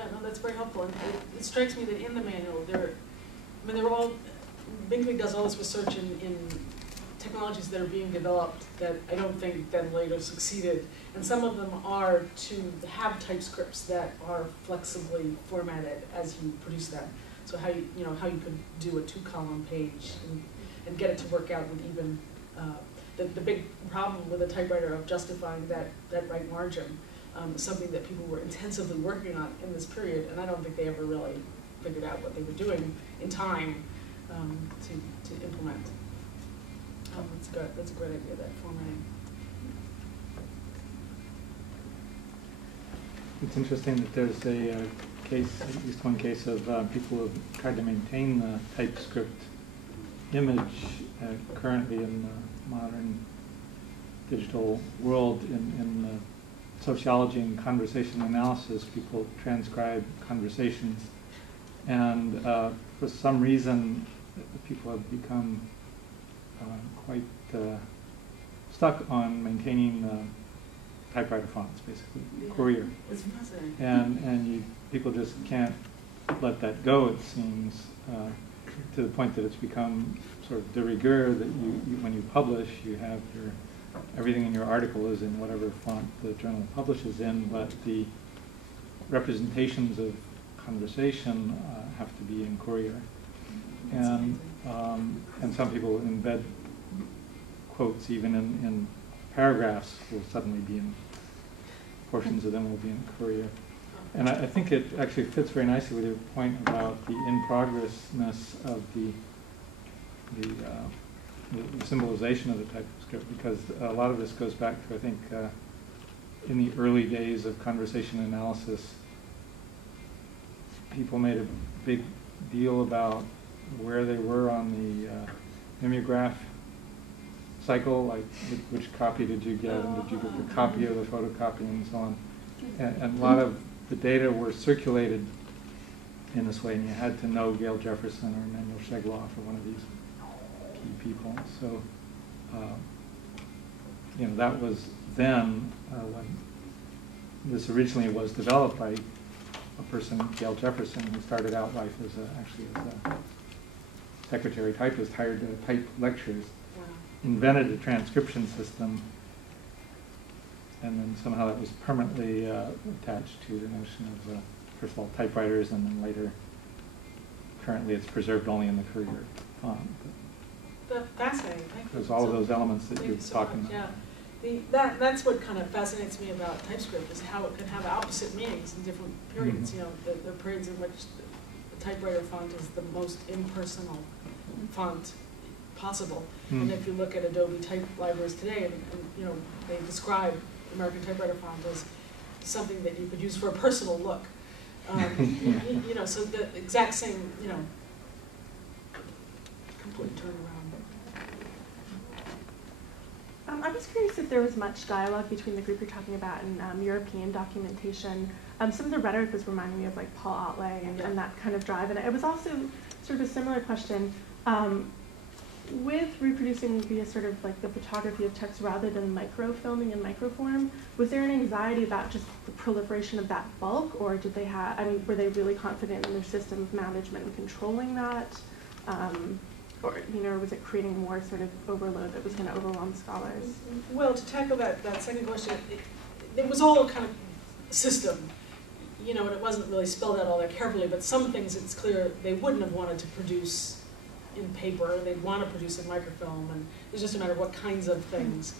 Yeah, no, that's very helpful. And it strikes me that in the manual, Binkley does all this research in technologies that are being developed that I don't think then later succeeded. And some of them are to have typescripts that are flexibly formatted as you produce them. So how you could do a 2-column page and get it to work out with even the big problem with a typewriter of justifying that right margin. Something that people were intensively working on in this period, and I don't think they ever really figured out what they were doing in time to implement. That's a great idea, that formatting. It's interesting that there's a case, at least one case, of people who have tried to maintain the typescript image currently in the modern digital world in sociology and conversation analysis. People transcribe conversations, and for some reason people have become quite stuck on maintaining typewriter fonts, basically, yeah. Courier. It's fascinating. And people just can't let that go, it seems, to the point that it's become sort of de rigueur that when you publish, you have everything in your article is in whatever font the journal publishes in, but the representations of conversation have to be in Courier. And some people embed quotes even in paragraphs will suddenly be in, portions of them will be in Courier. And I think it actually fits very nicely with your point about the in-progressness of the symbolization of the typescript, because a lot of this goes back to, I think, in the early days of conversation analysis, people made a big deal about where they were on the mimeograph cycle, like which copy did you get, and did you get the copy of the photocopy, and so on. And a lot of the data were circulated in this way, and you had to know Gail Jefferson or Emanuel Shegloff or one of these key people. So, that was then when this originally was developed by a person, Gail Jefferson, who started out life as actually as a secretary typist, hired to type lectures, invented a transcription system, and then somehow that was permanently attached to the notion of, first of all, typewriters, and then later, currently it's preserved only in the Courier font. Fascinating. Thank you. There's all of those elements that you're talking about. Yeah, that's what kind of fascinates me about TypeScript, is how it can have opposite meanings in different periods. Mm-hmm. The periods in which the typewriter font is the most impersonal font possible. Mm. And if you look at Adobe type libraries today, and they describe American typewriter font as something that you could use for a personal look. So the exact same, complete turnaround. I'm just curious if there was much dialogue between the group you're talking about and European documentation. Some of the rhetoric was reminding me of like Paul Otway and that kind of drive. And it was also sort of a similar question. With reproducing via sort of like the photography of text rather than microfilming in microform, was there an anxiety about just the proliferation of that bulk, or did they have, were they really confident in their system of management and controlling that? Or was it creating more sort of overload that was going to overwhelm scholars? Well, to tackle that second question, it was all kind of system, and it wasn't really spelled out all that carefully, but some things it's clear they wouldn't have wanted to produce in paper. They'd want to produce in microfilm, and it's just a matter of what kinds of things.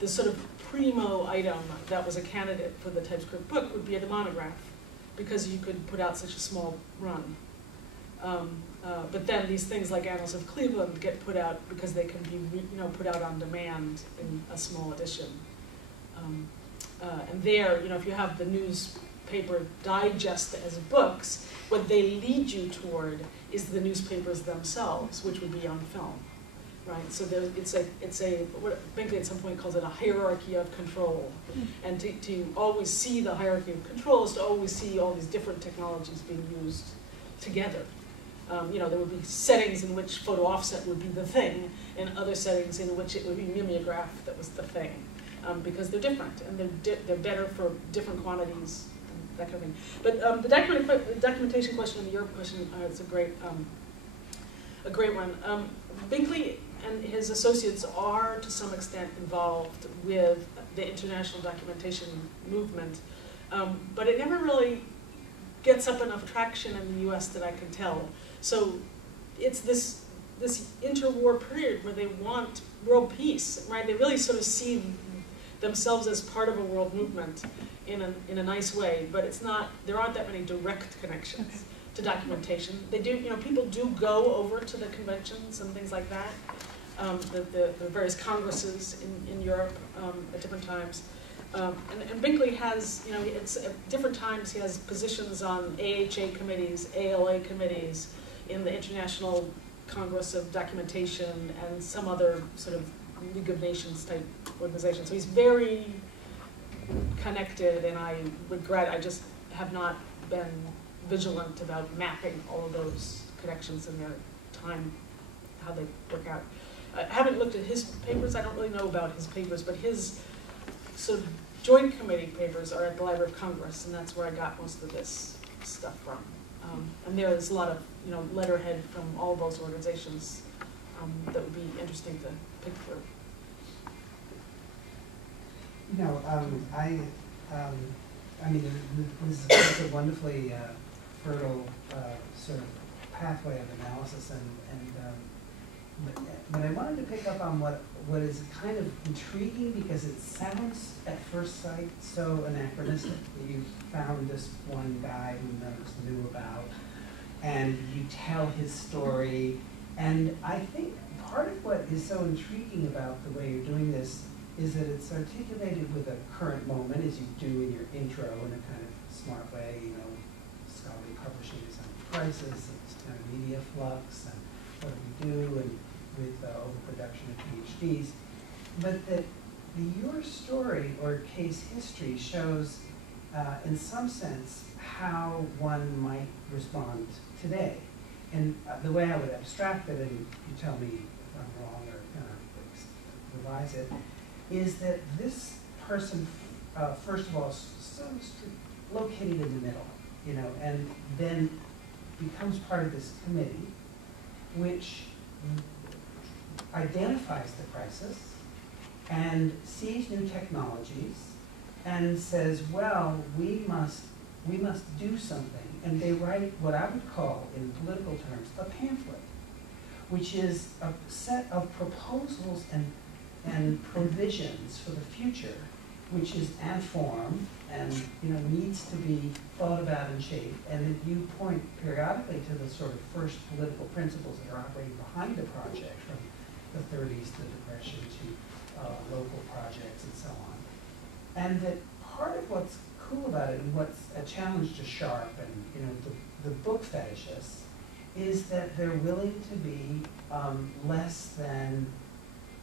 The sort of primo item that was a candidate for the TypeScript book would be the monograph, because you could put out such a small run. But then these things like Annals of Cleveland get put out because they can be put out on demand in a small edition. And there, if you have the newspaper digest as books, what they lead you toward is the newspapers themselves, which would be on film, right? So it's what Binkley at some point calls it a hierarchy of control. And to always see the hierarchy of control is to always see all these different technologies being used together. There would be settings in which photo offset would be the thing, and other settings in which it would be mimeograph that was the thing, because they're different, and they're better for different quantities that kind of thing. But the documentation question and the Europe question, it's a great one. Binkley and his associates are, to some extent, involved with the international documentation movement, but it never really gets up enough traction in the U.S. that I can tell. So it's this interwar period where they want world peace, right? They really sort of see themselves as part of a world movement in a nice way, but it's not. There aren't that many direct connections to documentation. They do, people do go over to the conventions and things like that, the various congresses in Europe at different times. And Binkley has, it's at different times he has positions on AHA committees, ALA committees, in the International Congress of Documentation and some other sort of League of Nations type organization. So he's very connected, and I just have not been vigilant about mapping all of those connections in their time, how they work out. I haven't looked at his papers. I don't really know about his papers, but his sort of joint committee papers are at the Library of Congress, and that's where I got most of this stuff from. And there's a lot of letterhead from all of those organizations that would be interesting to pick through. I mean, this is a wonderfully fertile sort of pathway of analysis, but I wanted to pick up on what is kind of intriguing, because it sounds at first sight so anachronistic that you found this one guy who none of us knew about, and you tell his story. And I think part of what is so intriguing about the way you're doing this is that it's articulated with a current moment, as you do in your intro, in a kind of smart way. Scholarly publishing is under crisis, and it's kind of media flux, and what do we do, and with overproduction of PhDs. But that your story or case history shows, in some sense, how one might respond today. And the way I would abstract it, and you tell me if I'm wrong or revise it, is that this person, first of all, is located in the middle, and then becomes part of this committee, which identifies the crisis and sees new technologies and says, well, we must do something. And they write what I would call, in political terms, a pamphlet, which is a set of proposals and provisions for the future, which is informed and needs to be thought about and shaped. And that you point periodically to the sort of first political principles that are operating behind the project, from the 30s to the Depression to local projects and so on. And that part of what's cool about it, and what's a challenge to Sharp and the book fetishists, is that they're willing to be less than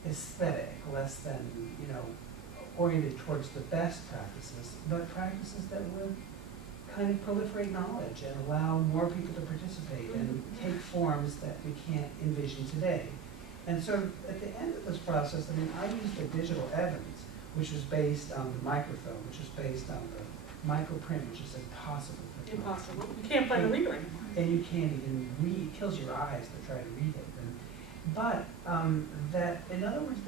aesthetic, less than oriented towards the best practices, but practices that will kind of proliferate knowledge and allow more people to participate and take forms that we can't envision today. And so at the end of this process, I used the digital evidence, which was based on the microfilm, which was based on the microprint, which is impossible. Impossible. You can't find a reader anymore. And you can't even read. It kills your eyes to try to read it. But that, in other words,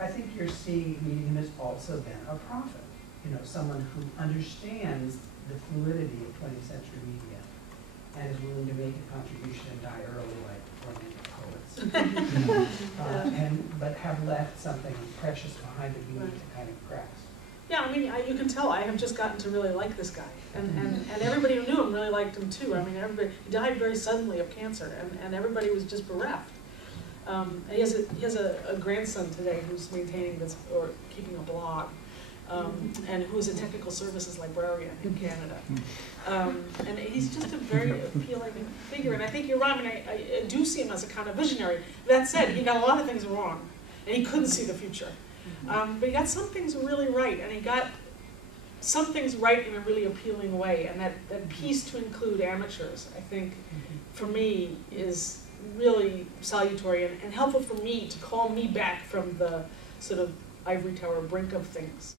I think you're meeting him as also then a prophet. Someone who understands the fluidity of 20th century media and is willing to make a contribution and die early, like romantic poets. But have left something precious behind that we need to kind of grasp. Yeah, you can tell I have just gotten to really like this guy, and everybody who knew him really liked him too. Everybody, he died very suddenly of cancer, and everybody was just bereft. And he has a grandson today who's maintaining this or keeping a blog, and who's a technical services librarian in Canada. And he's just a very appealing figure. And I think you're right. I do see him as a kind of visionary. That said, he got a lot of things wrong, and he couldn't see the future. But he got some things really right, and he got some things right in a really appealing way. And that piece to include amateurs, I think, for me, is really salutary and helpful for me to call me back from the sort of ivory tower brink of things.